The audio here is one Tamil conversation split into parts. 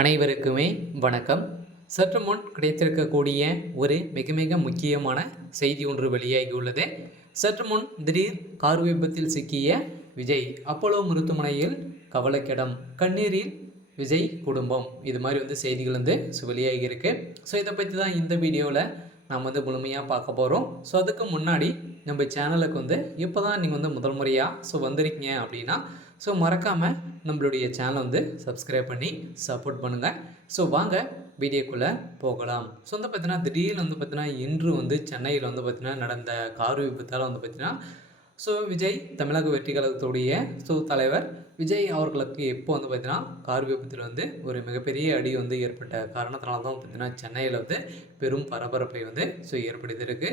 அனைவருக்குமே வணக்கம். சற்று முன் கிடைத்திருக்கக்கூடிய ஒரு மிக மிக முக்கியமான செய்தி ஒன்று வெளியாகியுள்ளது. சற்று முன் திடீர் கார் விபத்தில் சிக்கிய விஜய் அப்போலோ மருத்துவமனையில் கவலைக்கிடம், கண்ணீரில் விஜய் குடும்பம், இது மாதிரி செய்திகள் வெளியாகியிருக்கு. ஸோ இதை பற்றி தான் இந்த வீடியோவில் நாம் முழுமையாக பார்க்க போகிறோம். ஸோ அதுக்கு முன்னாடி நம்ம சேனலுக்கு இப்போ தான் நீங்கள் முதல் முறையாக வந்திருக்கீங்க அப்படின்னா மறக்காமல் நம்மளுடைய சேனலை சப்ஸ்கிரைப் பண்ணி சப்போர்ட் பண்ணுங்கள். வாங்க வீடியோக்குள்ளே போகலாம். பார்த்தீங்கன்னா திடீர்னு பார்த்தீங்கன்னா இன்று சென்னையில் பார்த்தீங்கன்னா நடந்த கார் விபத்தால் பார்த்தீங்கன்னா விஜய் தமிழக வெற்றி கழகத்துடைய தலைவர் விஜய் அவர்களுக்கு எப்போ பார்த்தீங்கன்னா கார் விபத்தில் ஒரு மிகப்பெரிய அடி ஏற்பட்ட காரணத்தினால தான் பார்த்தீங்கன்னா சென்னையில் பெரும் பரபரப்பை ஏற்படுத்தியிருக்கு.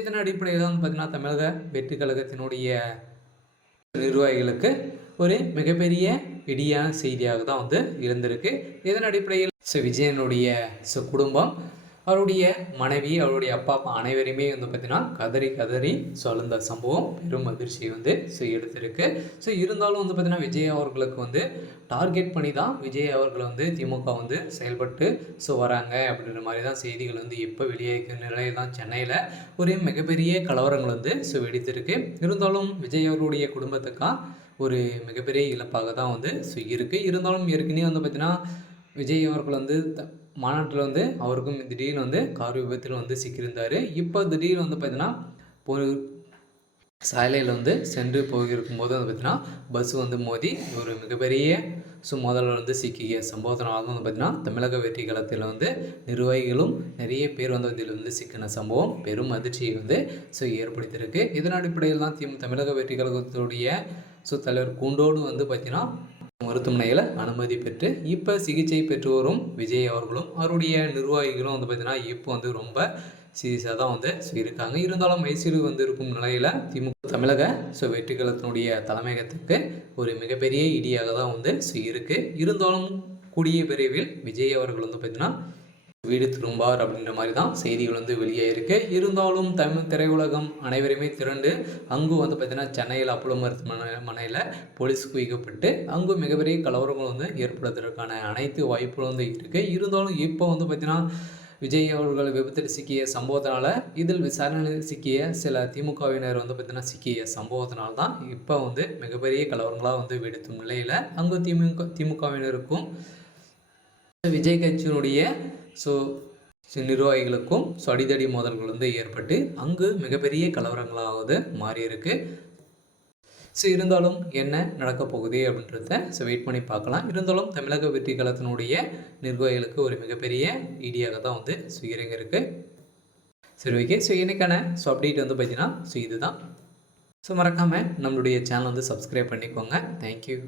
இதன் அடிப்படையில் தான் பார்த்தீங்கன்னா தமிழக வெற்றி கழகத்தினுடைய நிர்வாகிகளுக்கு ஒரு மிகப்பெரிய இடியான செய்தியாக தான் இருந்திருக்கு. இதன் அடிப்படையில் விஜயனுடைய குடும்பம், அவருடைய மனைவி, அவருடைய அப்பா அம்மா அனைவருமே பார்த்தீங்கன்னா கதறி கதறி அழுந்த சம்பவம் பெரும் அதிர்ச்சியை எடுத்திருக்கு. இருந்தாலும் பார்த்தீங்கன்னா விஜய் அவர்களுக்கு டார்கெட் பண்ணி தான் விஜய் அவர்கள் திமுக செயல்பட்டு வராங்க அப்படின்ற மாதிரி தான் செய்திகள் இப்போ வெளியேற்கிற நிலையில் தான் சென்னையில் ஒரு மிகப்பெரிய கலவரங்கள் வெடித்திருக்கு. இருந்தாலும் விஜய் அவர்களுடைய குடும்பத்துக்காக ஒரு மிகப்பெரிய இழப்பாக தான் இருக்குது. இருந்தாலும் ஏற்கனவே பார்த்தீங்கன்னா விஜய் அவர்கள் மாநாட்டில் அவருக்கும் திடீர்னு கார் விபத்தில் சிக்கியிருந்தார். இப்போ திடீர்னு பார்த்தீங்கன்னா ஒரு சாலையில் சென்று போயிருக்கும் போது பார்த்தீங்கன்னா பஸ் மோதி ஒரு மிகப்பெரிய மோதலில் சிக்கிய சம்பவத்தினால தான் பார்த்தீங்கன்னா தமிழக வெற்றி கழகத்தில் நிர்வாகிகளும் நிறைய பேர் இதில் சிக்கின சம்பவம் பெரும் அதிர்ச்சியை ஏற்படுத்தியிருக்கு. இதன் அடிப்படையில் தான் தமிழக வெற்றி கழகத்துடைய தலைவர் கூண்டோடு பார்த்தீங்கன்னா மருத்துவமனையில் அனுமதி பெற்று இப்போ சிகிச்சை பெற்று வரும் விஜய் அவர்களும் அவருடைய நிர்வாகிகளும் பார்த்தீங்கன்னா இப்போ ரொம்ப சீரியஸாக தான் இருக்காங்க. இருந்தாலும் ஐசியூவில் இருக்கும் நிலையில் திமுக தமிழக வெற்றி கழகத்தினுடைய தலைமையகத்துக்கு ஒரு மிகப்பெரிய இடியாக தான் இருக்குது. இருந்தாலும் கூடிய விரைவில் விஜய் அவர்கள் பார்த்தீங்கன்னா வீடு திரும்பார் அப்படின்ற மாதிரி தான் செய்திகள் வெளியே இருக்குது. இருந்தாலும் தமிழ் திரையுலகம் அனைவருமே திரண்டு அங்கு பார்த்தீங்கன்னா சென்னையில் அப்போலோ மருத்துவமனையில் போலீஸ் குவிக்கப்பட்டு அங்கு மிகப்பெரிய கலவரங்கள் ஏற்படுவதற்கான அனைத்து வாய்ப்புகளும் இருக்குது. இருந்தாலும் இப்போ பார்த்தீங்கன்னா விஜய் அவர்கள் விபத்தில் சிக்கிய சம்பவத்தினால இதில் விசாரணையில் சிக்கிய சில திமுகவினர் பார்த்தீங்கன்னா சிக்கிய சம்பவத்தினால தான் இப்போ மிகப்பெரிய கலவரங்களாக வெடித்தும் நிலையில் அங்கு திமுகவினருக்கும் விஜய் கட்சியினுடைய நிர்வாகிகளுக்கும் அடிதடி மோதல்கள் ஏற்பட்டு அங்கு மிகப்பெரிய கலவரங்களாவது மாறியிருக்கு. இருந்தாலும் என்ன நடக்கப் போகுது அப்படின்றத வெயிட் பண்ணி பார்க்கலாம். இருந்தாலும் தமிழக வெற்றி கழகத்தினுடைய நிர்வாகிகளுக்கு ஒரு மிகப்பெரிய இடியாக தான் இறங்க இருக்கு. சரி, ஓகே. இன்னைக்கான அப்டேட் பார்த்தீங்கன்னா இதுதான். மறக்காமல் நம்மளுடைய சேனல் சப்ஸ்கிரைப் பண்ணிக்கோங்க. தேங்க்யூ.